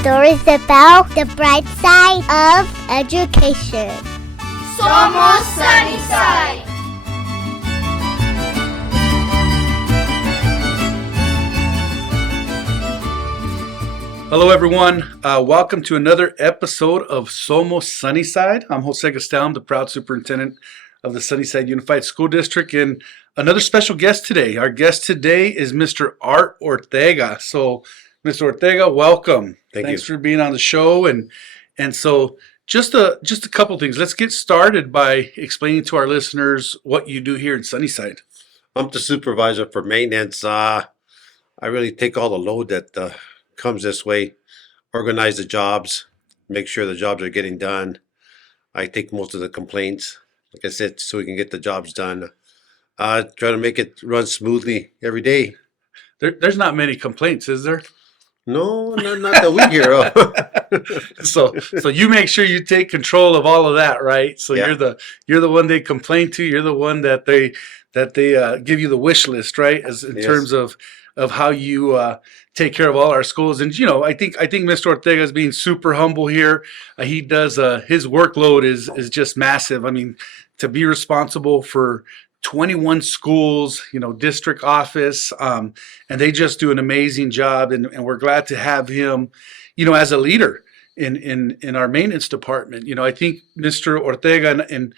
stories about the bright side of education. Somos Sunnyside! Hello, everyone. Welcome to another episode of Somos Sunnyside. I'm Jose Gastelum, the proud superintendent of the Sunnyside Unified School District, and another special guest today. Our guest today is Mr. Art Ortega. So, Mr. Ortega, welcome. Thanks for being on the show. And so, just a couple things. Let's get started by explaining to our listeners what you do here in Sunnyside. I'm the supervisor for maintenance. I really take all the load that comes this way, organize the jobs, make sure the jobs are getting done. I take most of the complaints, like I said, so we can get the jobs done. Try to make it run smoothly every day. There's not many complaints, is there? No, not that we hear of. So you make sure you take control of all of that, right? So Yeah. you're the one they complain to. You're the one that they give you the wish list, right? As in Yes. terms of how you take care of all our schools. And I think Mr. Ortega is being super humble here. He does his workload is just massive. I mean, to be responsible for 21 schools, district office, and they just do an amazing job. And we're glad to have him, as a leader in our maintenance department. I think Mr. Ortega and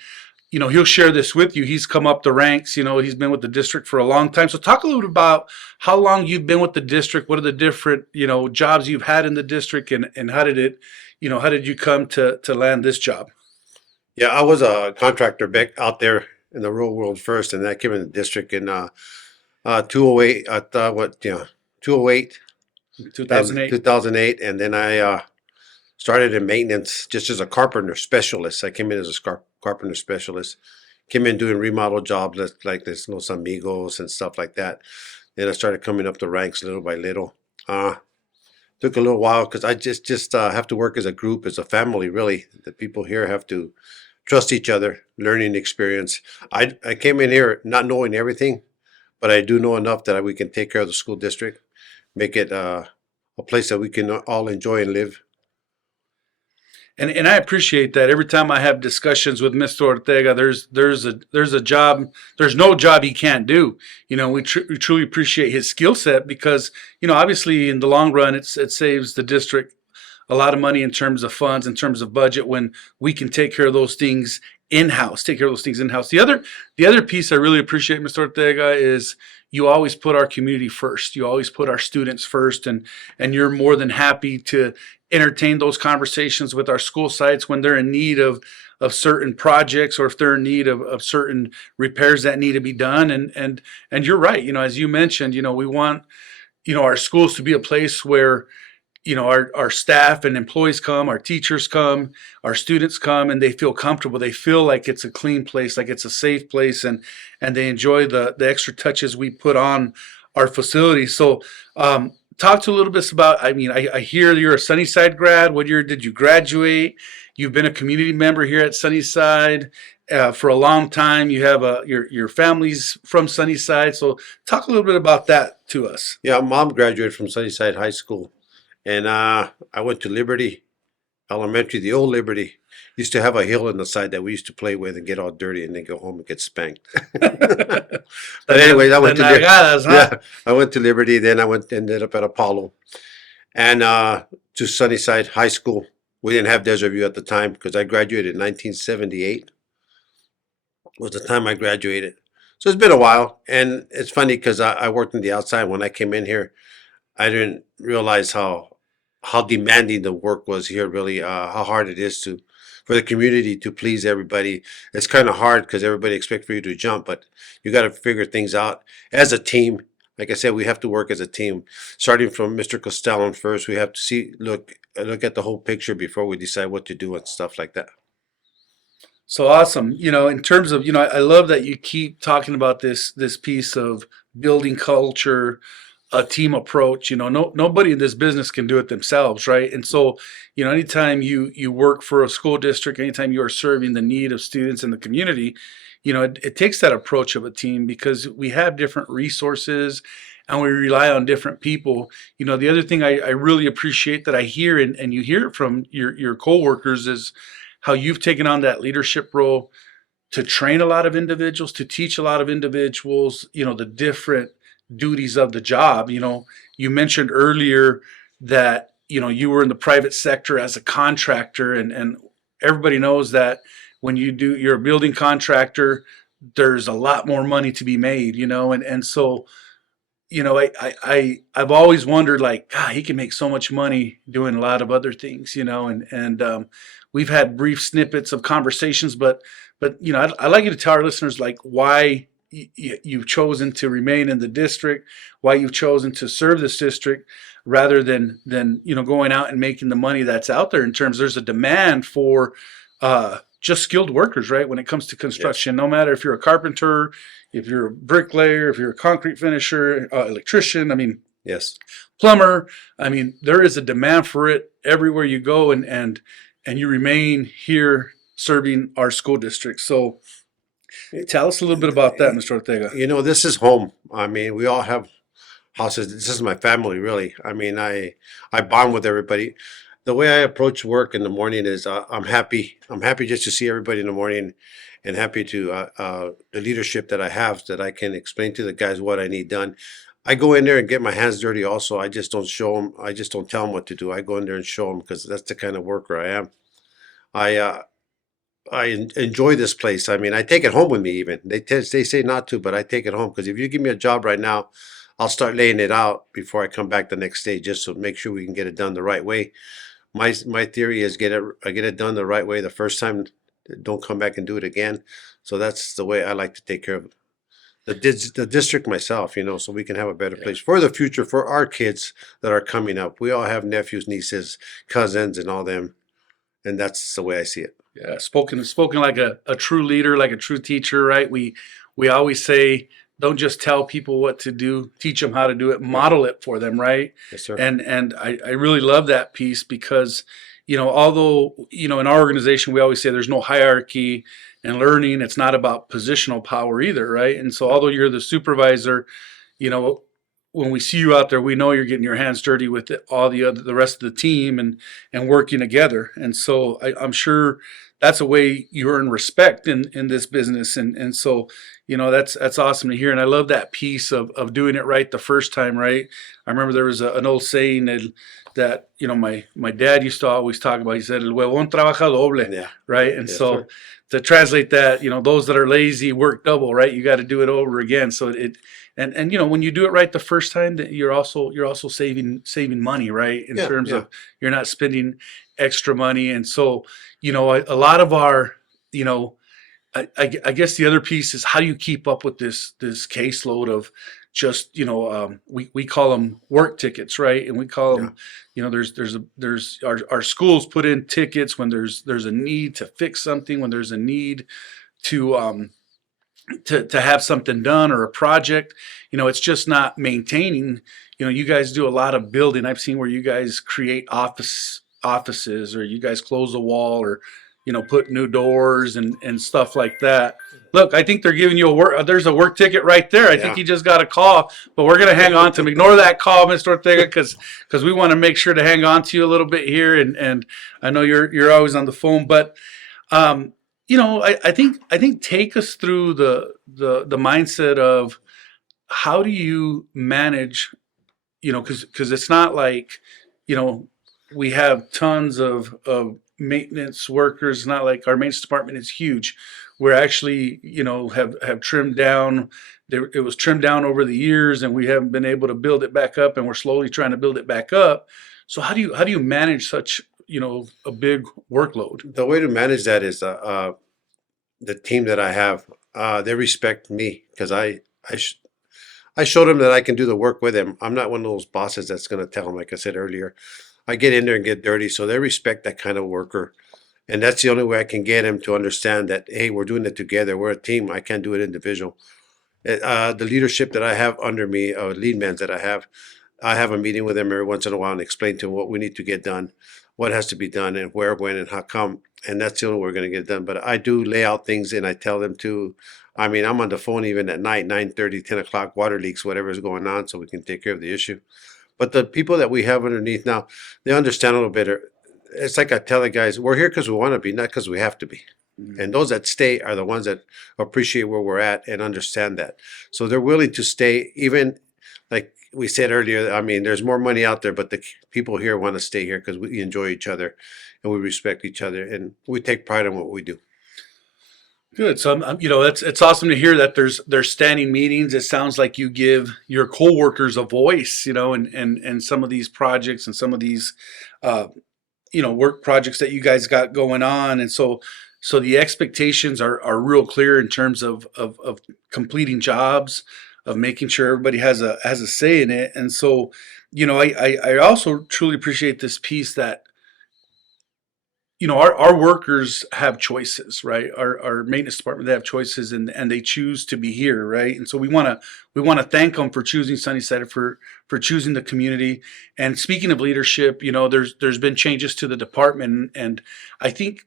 he'll share this with you. He's come up the ranks. He's been with the district for a long time. So talk a little bit about how long you've been with the district. What are the different, jobs you've had in the district, and how did you come to land this job? Yeah, I was a contractor back out there in the real world first, and I came in the district in 208. 208. 2008. 2008, and then I started in maintenance just as a carpenter specialist. I came in as a carpenter specialist. Came in doing remodel jobs like this, Los Amigos and stuff like that. Then I started coming up the ranks little by little. Took a little while because I just have to work as a group, as a family, really. The people here have to trust each other, learning experience. I came in here not knowing everything, but I do know enough that we can take care of the school district, make it a place that we can all enjoy and live. And I appreciate that. Every time I have discussions with Mr. Ortega, there's a job. There's no job he can't do. We truly appreciate his skill set because obviously in the long run it saves the district a lot of money in terms of funds, in terms of budget, when we can take care of those things in-house. The other piece I really appreciate, Mr. Ortega, is you always put our community first. You always put our students first, and you're more than happy to entertain those conversations with our school sites when they're in need of certain projects, or if they're in need of certain repairs that need to be done. And you're right. As you mentioned, we want our schools to be a place where our staff and employees come, our teachers come, our students come, and they feel comfortable. They feel like it's a clean place, like it's a safe place, and they enjoy the extra touches we put on our facilities. So talk to a little bit about, I hear you're a Sunnyside grad. What year did you graduate? You've been a community member here at Sunnyside for a long time. You have your family's from Sunnyside. So talk a little bit about that to us. Yeah, Mom graduated from Sunnyside High School, and I went to Liberty Elementary, the old Liberty. Used to have a hill on the side that we used to play with and get all dirty and then go home and get spanked. But anyways, I went to I went to Liberty, then ended up at Apollo, and to Sunnyside High School. We didn't have Desert View at the time because I graduated in 1978. Was the time I graduated. So it's been a while, and it's funny because I worked on the outside. When I came in here, I didn't realize how demanding the work was here, really, how hard it is for the community to please everybody. It's kind of hard because everybody expects for you to jump, but you got to figure things out as a team. Like I said, we have to work as a team. Starting from Mr. Costello first, we have to look at the whole picture before we decide what to do and stuff like that. So awesome. In terms of, I love that you keep talking about this piece of building culture, a team approach. Nobody in this business can do it themselves, right? And so, anytime you work for a school district, anytime you are serving the need of students in the community, it takes that approach of a team because we have different resources and we rely on different people. You know, the other thing I really appreciate that I hear, and you hear it from your coworkers, is how you've taken on that leadership role to train a lot of individuals, to teach a lot of individuals, you know, the different duties of the job. You know, you mentioned earlier that, you know, you were in the private sector as a contractor, and everybody knows that when you're a building contractor, there's a lot more money to be made, you know, and so, you know, I've always wondered, like, God, he can make so much money doing a lot of other things, you know, and we've had brief snippets of conversations, but you know, I'd like you to tell our listeners, like, why you've chosen to remain in the district, why you've chosen to serve this district rather than you know, going out and making the money that's out there. In terms, there's a demand for just skilled workers, right? When it comes to construction, no matter if you're a carpenter, if you're a bricklayer, if you're a concrete finisher, electrician, I mean, Yes. plumber, I mean, there is a demand for it everywhere you go, and you remain here serving our school district. So tell us a little bit about that, Mr. Ortega. You know, this is home. I mean, we all have houses. This is my family, really. I mean, I bond with everybody. The way I approach work in the morning is I'm happy. I'm happy just to see everybody in the morning, and happy to the leadership that I have, that I can explain to the guys what I need done. I go in there and get my hands dirty also. I just don't show them. I just don't tell them what to do. I go in there and show them, because that's the kind of worker I am. I enjoy this place. I mean, I take it home with me even. They say not to, but I take it home, because if you give me a job right now, I'll start laying it out before I come back the next day, just to make sure we can get it done the right way. My theory is get it done the right way the first time. Don't come back and do it again. So that's the way I like to take care of the district myself, you know, so we can have a better place for the future, for our kids that are coming up. We all have nephews, nieces, cousins, and all them, and that's the way I see it. Yeah, spoken like a true leader, like a true teacher, right? We always say, don't just tell people what to do, teach them how to do it, model it for them, right? Yes, sir. And I really love that piece, because, you know, although, you know, in our organization, we always say there's no hierarchy in learning. It's not about positional power either, right? And so although you're the supervisor, you know, when we see you out there, we know you're getting your hands dirty with all the rest of the team, and working together. And so I'm sure that's a way you earn respect in this business. And so, you know, that's awesome to hear. And I love that piece of doing it right the first time, right? I remember there was an old saying that you know, my dad used to always talk about. He said, "El huevón trabaja doble," Yeah. right? And Yes, so sir. to translate that, you know, those that are lazy work double, right? You got to do it over again. So and you know, when you do it right the first time, that you're also saving money, right? In terms of, you're not spending extra money. And so, you know, a lot of our, you know, I guess the other piece is, how do you keep up with this caseload of just, you know, we call them work tickets, right? And we call them, you know, there's our schools put in tickets when there's a need to fix something, when there's a need to have something done, or a project. You know, it's just not maintaining. You know, you guys do a lot of building. I've seen where you guys create offices, or you guys close a wall, or, you know, put new doors and stuff like that. Look, I think they're giving you there's a work ticket right there. I think you just got a call, but we're going to hang on to them. Ignore that call, Mr. Ortega, because we want to make sure to hang on to you a little bit here. And I know you're always on the phone, but, you know, I think take us through the mindset of, how do you manage, you know, because it's not like, you know, we have tons of maintenance workers. Not like our maintenance department is huge. We're actually, you know, have trimmed down. It was trimmed down over the years, and we haven't been able to build it back up, and we're slowly trying to build it back up. So how do you manage such, you know, a big workload? The way to manage that is the team that I have. They respect me, because I showed them that I can do the work with them. I'm not one of those bosses that's going to tell them, like I said earlier. I get in there and get dirty, so they respect that kind of worker. And that's the only way I can get them to understand that, hey, we're doing it together. We're a team. I can't do it individual. The leadership that I have under me, lead men that I have a meeting with them every once in a while and explain to them what we need to get done, what has to be done and where, when, and how come. And that's the only way we're going to get it done. But I do lay out things and I tell them to. I mean, I'm on the phone even at night, 9:30, 10 o'clock, water leaks, whatever is going on, so we can take care of the issue. But the people that we have underneath now, they understand a little better. It's like I tell the guys, we're here because we want to be, not because we have to be. And those that stay are the ones that appreciate where we're at and understand that. So they're willing to stay, even like we said earlier. I mean, there's more money out there, but the people here want to stay here because we enjoy each other and we respect each other and we take pride in what we do. Good. So, it's awesome to hear that there's standing meetings. It sounds like you give your coworkers a voice, and some of these projects and some of these, work projects that you guys got going on. And so the expectations are real clear in terms of completing jobs, of making sure everybody has a say in it. And so, I also truly appreciate this piece that, our workers have choices, right? Our maintenance department, they have choices and they choose to be here, right? And so we want to thank them for choosing Sunnyside, for choosing the community. And speaking of leadership, there's been changes to the department, and I think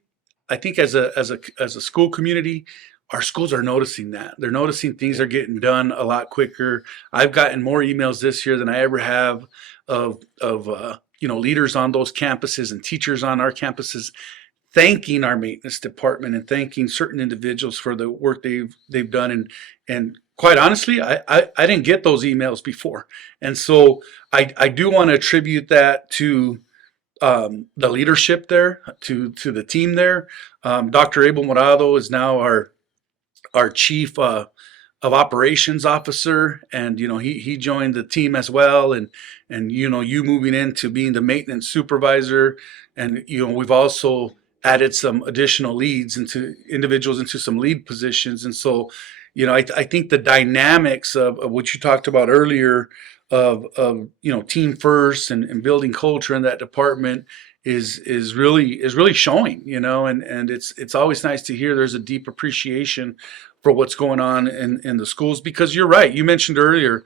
as a school community, our schools are noticing that. They're noticing things are getting done a lot quicker. I've gotten more emails this year than I ever have of leaders on those campuses and teachers on our campuses thanking our maintenance department and thanking certain individuals for the work they've done. And quite honestly, I didn't get those emails before. And so I do want to attribute that to the leadership there, to the team there. Dr. Abel Morado is now our chief of operations officer, and he joined the team as well, and you moving into being the maintenance supervisor, and we've also added some additional individuals into some lead positions. And so I think the dynamics of what you talked about earlier of team first and building culture in that department is really showing, and it's always nice to hear there's a deep appreciation for what's going on in the schools, because you're right. You mentioned earlier,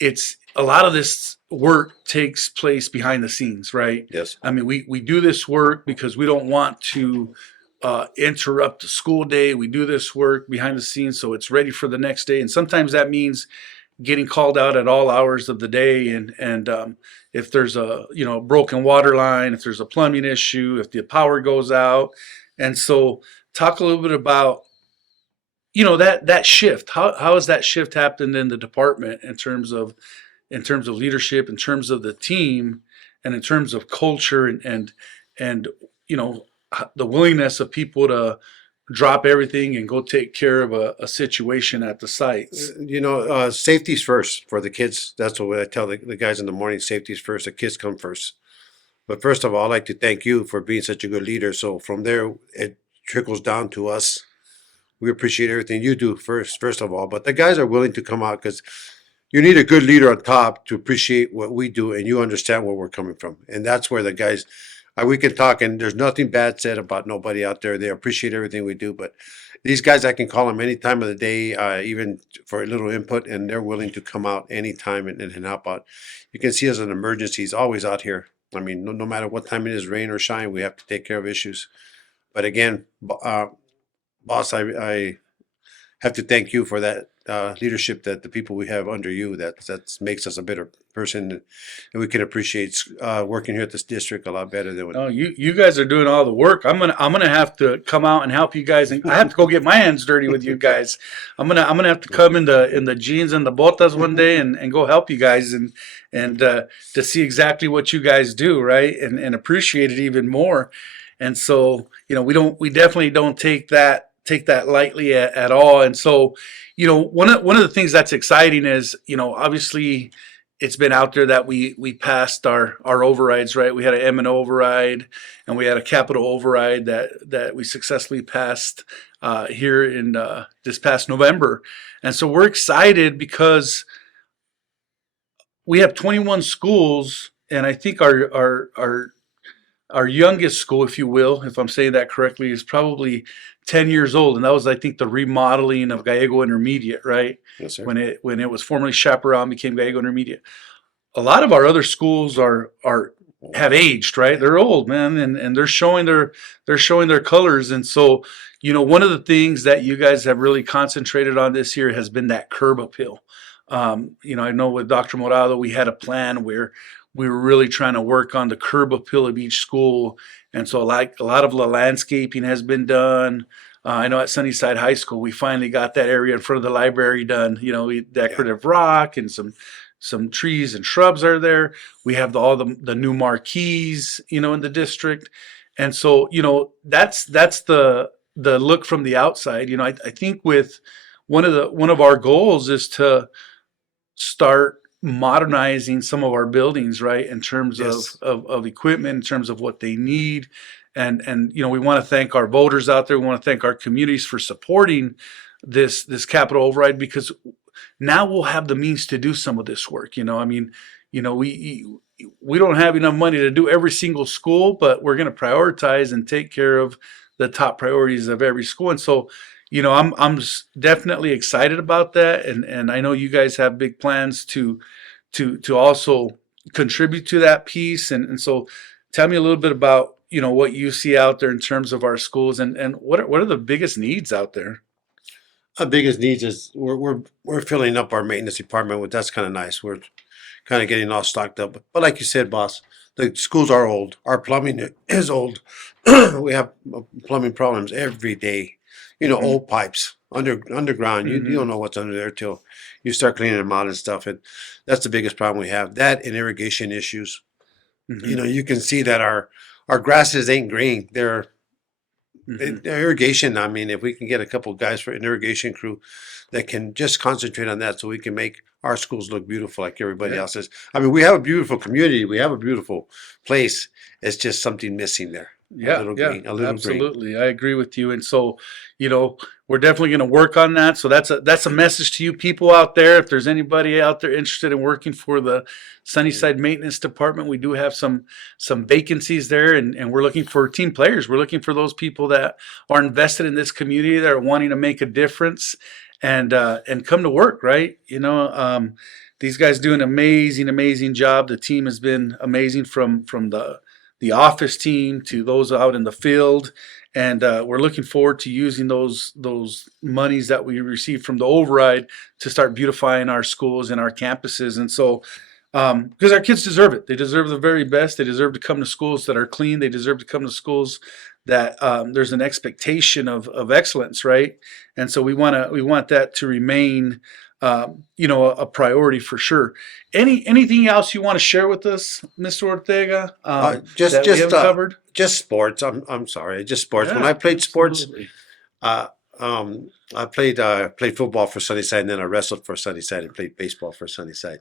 it's a lot of this work takes place behind the scenes, right? Yes. I mean, we do this work because we don't want to interrupt the school day. We do this work behind the scenes so it's ready for the next day. And sometimes that means getting called out at all hours of the day. And if there's a broken water line, if there's a plumbing issue, if the power goes out. And so talk a little bit about that shift. How has that shift happened in the department in terms of leadership, in terms of the team, and in terms of culture and the willingness of people to drop everything and go take care of a situation at the sites? Safety's first for the kids. That's what I tell the guys in the morning. Safety's first. The kids come first. But first of all, I'd like to thank you for being such a good leader. So from there, it trickles down to us. We appreciate everything you do first of all. But the guys are willing to come out because you need a good leader on top to appreciate what we do and you understand where we're coming from. And that's where the guys, we can talk, and there's nothing bad said about nobody out there. They appreciate everything we do. But these guys, I can call them any time of the day, even for a little input, and they're willing to come out anytime and help out. You can see us in emergencies, always out here. I mean, no matter what time it is, rain or shine, we have to take care of issues. But again, boss, I have to thank you for that leadership, that the people we have under you, that makes us a better person, and we can appreciate working here at this district a lot better than when. Oh, you guys are doing all the work. I'm gonna have to come out and help you guys, and I have to go get my hands dirty with you guys. I'm gonna have to come in the jeans and the botas one day and go help you guys and to see exactly what you guys do, right, and appreciate it even more. And so we definitely don't take that lightly at all. And so one of the things that's exciting is obviously it's been out there that we passed our overrides, right? We had an M&O override and we had a capital override that we successfully passed here in this past November. And so we're excited because we have 21 schools, and I think our youngest school, if you will, if I'm saying that correctly, is probably 10 years old. And that was, I think, the remodeling of Gallego Intermediate, right? Yes, sir. When it was formerly Chaparral, became Gallego Intermediate. A lot of our other schools are have aged, right? They're old, man, and they're showing their colors. And so, one of the things that you guys have really concentrated on this year has been that curb appeal. I know with Dr. Morado, we had a plan where we were really trying to work on the curb appeal of each school. And so like a lot of the landscaping has been done. I know at Sunnyside High School, we finally got that area in front of the library done, decorative rock and some trees and shrubs are there. We have all the new marquees, in the district. And so, that's the look from the outside. I think with one of our goals is to start modernizing some of our buildings, right? In terms Yes. of equipment, in terms of what they need. And we want to thank our voters out there. We want to thank our communities for supporting this capital override, because now we'll have the means to do some of this work. We don't have enough money to do every single school, but we're going to prioritize and take care of the top priorities of every school. And so, I'm definitely excited about that. And I know you guys have big plans to also contribute to that piece. And so tell me a little bit about, what you see out there in terms of our schools, and what are the biggest needs out there? Our biggest needs is we're filling up our maintenance department, with that's kind of nice. We're kind of getting all stocked up. But like you said, boss, the schools are old. Our plumbing is old. We have plumbing problems every day. Old pipes underground. You don't know what's under there till you start cleaning them out and stuff. And that's the biggest problem we have. That and irrigation issues. You can see that our grasses ain't green. They're irrigation. I mean, if we can get a couple of guys for an irrigation crew that can just concentrate on that, so we can make our schools look beautiful like everybody else's. I mean, we have a beautiful community. We have a beautiful place. It's just something missing there. Yeah, a little absolutely. green. I agree with you. And so, we're definitely going to work on that. So that's a message to you people out there. If there's anybody out there interested in working for the Sunnyside Maintenance Department, we do have some vacancies there, and we're looking for team players. We're looking for those people that are invested in this community, that are wanting to make a difference and come to work, right? These guys do an amazing job. The team has been amazing from the office team to those out in the field. And we're looking forward to using those monies that we receive from the override to start beautifying our schools and our campuses. And so, because our kids deserve it. They deserve the very best. They deserve to come to schools that are clean. They deserve to come to schools that there's an expectation of excellence, right? And so we want that to remain a priority for sure. Anything else you want to share with us, Mr. Ortega? Just that we haven't covered? Just sports. I'm sorry, just sports. Yeah, When I played sports, absolutely. I played football for Sunnyside, and then I wrestled for Sunnyside and played baseball for Sunnyside.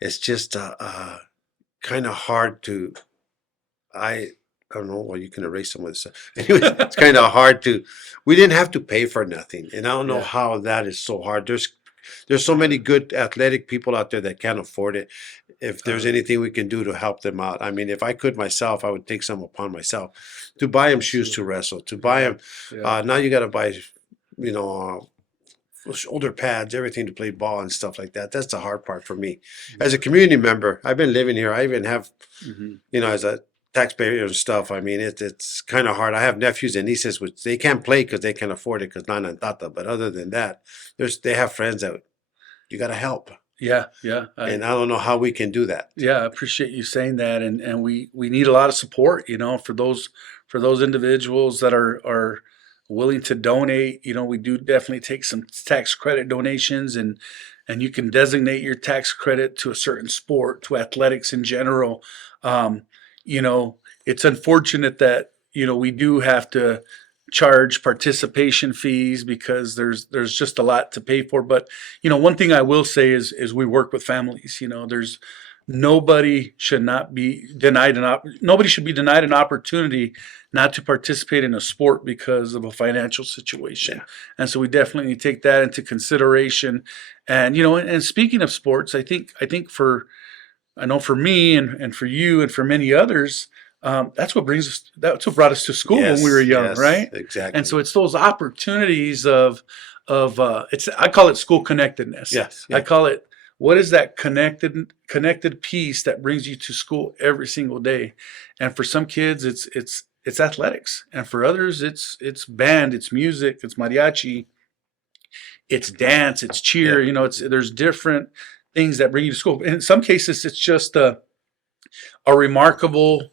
It's just kind of hard to. I don't know. Well, you can erase some of this stuff. Anyway, it's kind of hard to. We didn't have to pay for nothing, and I don't know how that is so hard. There's so many good athletic people out there that can't afford it. If there's anything we can do to help them out, I mean, if I could myself, I would take some upon myself to buy them shoes to wrestle, to buy them. Now you got to buy, shoulder pads, everything to play ball and stuff like that. That's the hard part for me. As a community member, I've been living here. I even have, as a taxpayer and stuff. I mean, it's kind of hard. I have nephews and nieces which they can't play because they can't afford it because nana and tata. But other than that, they have friends that you got to help. Yeah. And I don't know how we can do that. Yeah, I appreciate you saying that, and we need a lot of support, for those individuals that are willing to donate. We do definitely take some tax credit donations, and you can designate your tax credit to a certain sport, to athletics in general. It's unfortunate that we do have to charge participation fees because there's just a lot to pay for. But one thing I will say is we work with families. There's nobody should be denied an opportunity not to participate in a sport because of a financial situation. And so we definitely take that into consideration. And and speaking of sports, I think for me and for you and for many others, that's what brought us to school when we were young, right? Exactly. And so it's those opportunities of I call it school connectedness. Yes. I call it what is that connected piece that brings you to school every single day? And for some kids, it's athletics, and for others, it's band, it's music, it's mariachi, it's dance, it's cheer. Yeah. You know, there's different things that bring you to school. In some cases, it's just a remarkable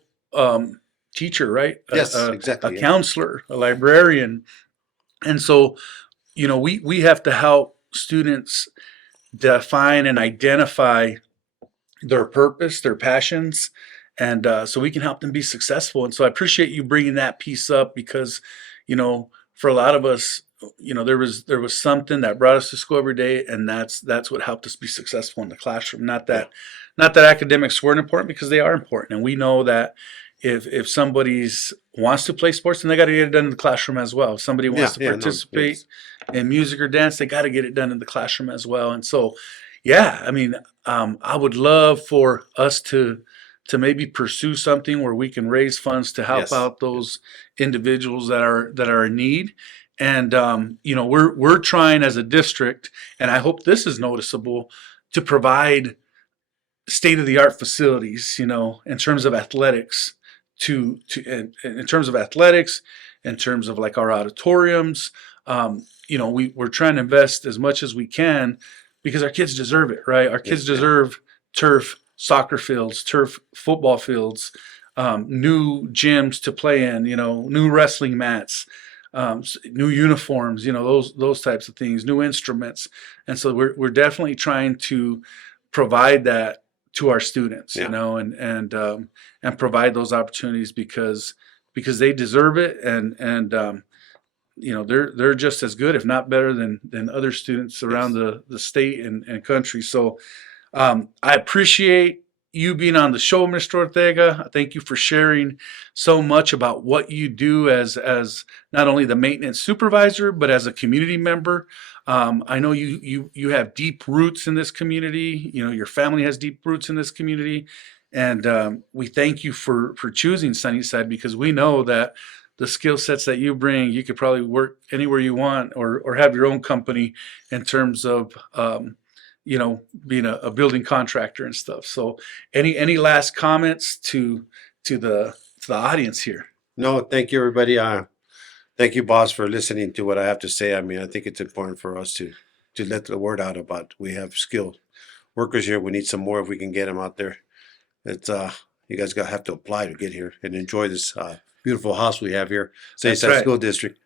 teacher, right? Yes, exactly. A counselor, a librarian, and so we have to help students define and identify their purpose, their passions, and so we can help them be successful. And so I appreciate you bringing that piece up because, for a lot of us, there was something that brought us to school every day, and that's what helped us be successful in the classroom. Not that academics weren't important, because they are important, and we know that if somebody's wants to play sports, then they got to get it done in the classroom as well. If somebody wants to participate in music or dance, they got to get it done in the classroom as well. And so, yeah, I mean, I would love for us to maybe pursue something where we can raise funds to help Yes. out those individuals that are in need. And we're trying as a district, and I hope this is noticeable, to provide state-of-the-art facilities, in terms of athletics, in terms of athletics, in terms of like our auditoriums. We're trying to invest as much as we can because our kids deserve it, right? Our kids deserve turf soccer fields, turf football fields, new gyms to play in, new wrestling mats, new uniforms, those types of things, new instruments. And so we're definitely trying to provide that to our students, and provide those opportunities because they deserve it, and they're just as good, if not better, than other students around the state and country. So I appreciate you being on the show, Mr. Ortega. Thank you for sharing so much about what you do as not only the maintenance supervisor, but as a community member. I know you have deep roots in this community. Your family has deep roots in this community, and we thank you for choosing Sunnyside, because we know that the skill sets that you bring, you could probably work anywhere you want, or have your own company in terms of being a building contractor and stuff. So any last comments to the audience here? No, thank you, everybody. Thank you, boss, for listening to what I have to say. I mean, I think it's important for us to let the word out about we have skilled workers here. We need some more if we can get them out there. It's you guys have to apply to get here and enjoy this beautiful house we have here, Sunnyside right. School District.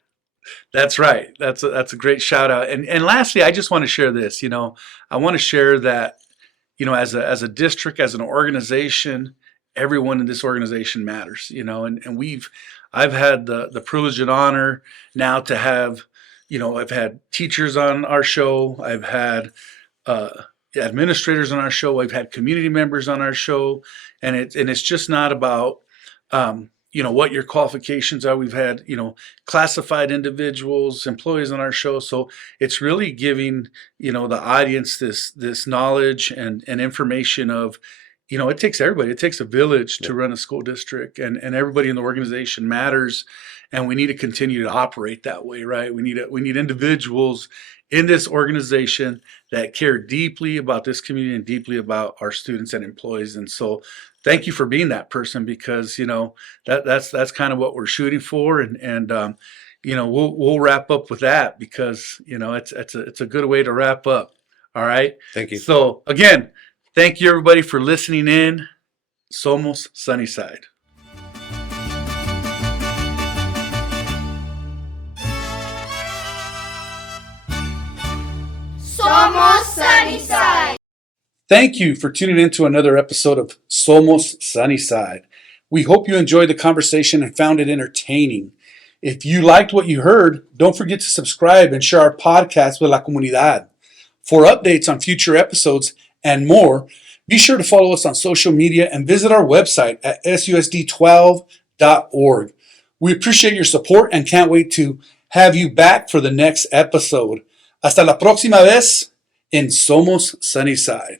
That's right. That's a great shout out. And lastly, I just want to share this. I want to share that as a district, as an organization, everyone in this organization matters. And I've had the privilege and honor now to have, I've had teachers on our show. I've had administrators on our show. I've had community members on our show, and it's just not about what your qualifications are. We've had classified individuals, employees on our show. So it's really giving the audience this knowledge and information of it takes everybody. It takes a village to run a school district, and everybody in the organization matters, and we need to continue to operate that way, right? We need individuals in this organization that care deeply about this community and deeply about our students and employees. And so thank you for being that person, because that's kind of what we're shooting for, and we'll wrap up with that, because it's a good way to wrap up. All right. Thank you. So again, thank you, everybody, for listening in. Somos Sunnyside. Somos Sunnyside. Thank you for tuning in to another episode of Somos Sunnyside. We hope you enjoyed the conversation and found it entertaining. If you liked what you heard, don't forget to subscribe and share our podcast with la comunidad. For updates on future episodes and more, be sure to follow us on social media and visit our website at susd12.org. We appreciate your support and can't wait to have you back for the next episode. Hasta la próxima vez en Somos Sunnyside.